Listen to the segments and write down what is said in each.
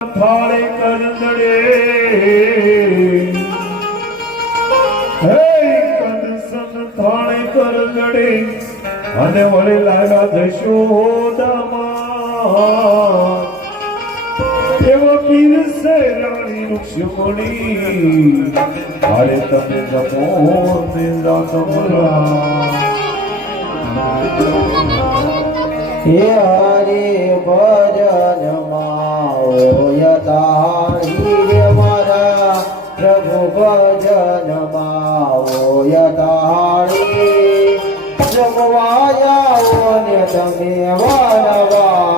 થાળે કંદડે હે કંસન થાળે કરંદડે. અને વળે લાગ્યા જશોદામાં એવો પીરસે રાણી રુક્ષમણી અરે તમે જપો નિંદા તમરા હે હરે ભજન માતા હિરે મારા પ્રભુ ભજન માતાળી જમવાયા ને તમે વરવાણી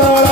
Oh.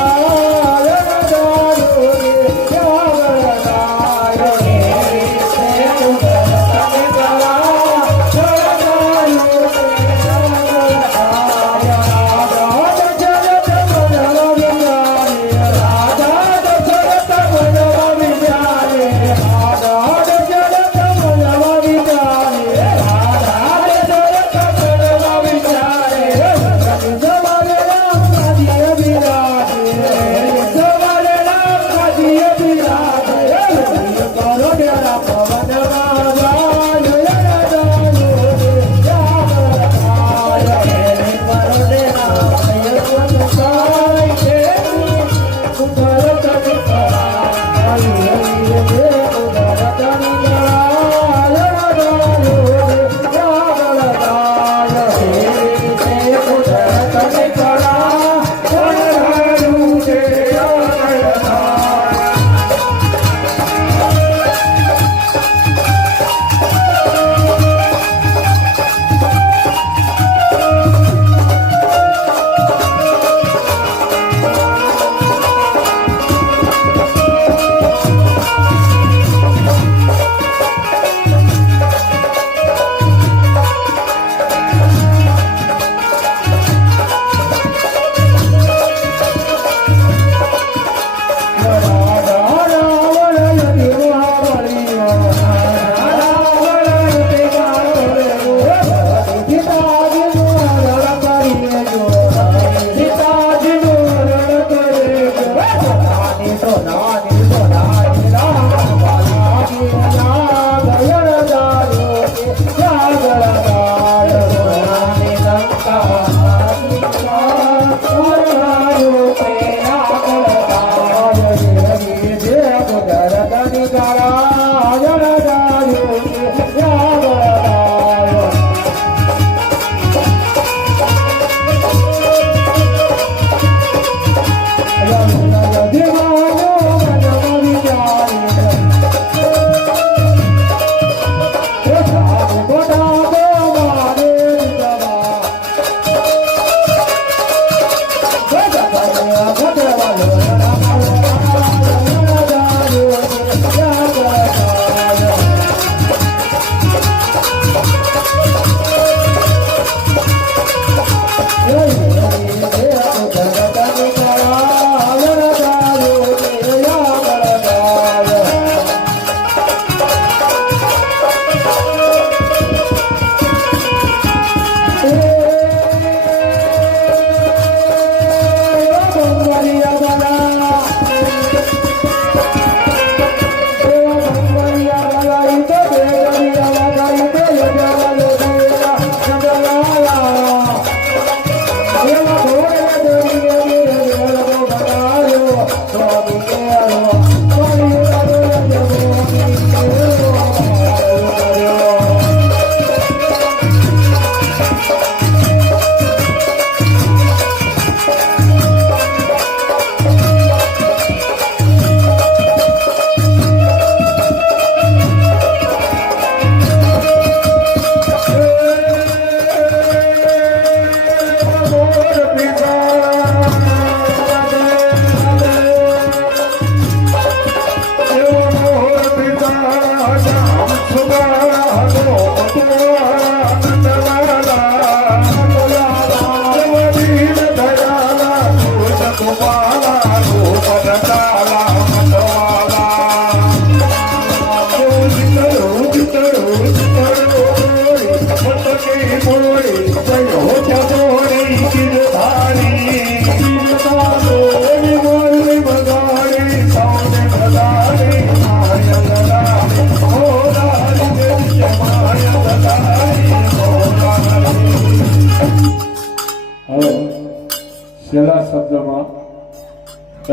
જે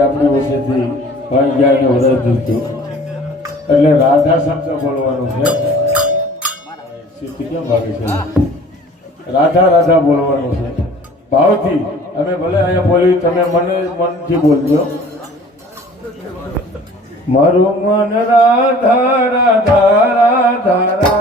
આપણે વચ્ચેથી ભાઈ ગયા એને વધારે દીધું એટલે રાધા શબ્દ બોલવાનું છે. સિદ્ધિ કેમ ભાગે છે? રાધા રાધા બોલવાનું છે. ભાવથી, અમે ભલે અહીંયા બોલી તમે મને મનથી બોલજો. મારું મન રાધા રાધા રાધા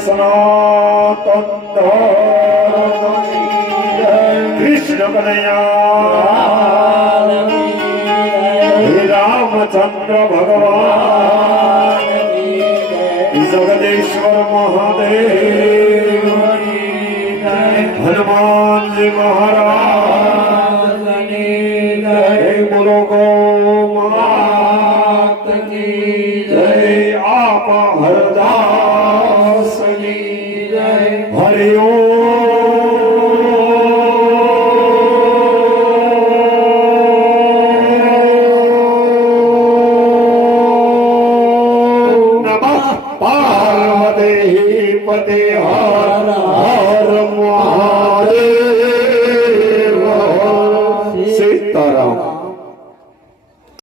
સનાતન. કૃષ્ણ કનૈયા રામચંદ્ર ભગવાન જગદેશ્વર મહાદેવ હનુમાનજી મહારાજ બોલો ગો માત કી જય આપ હરદાસ જય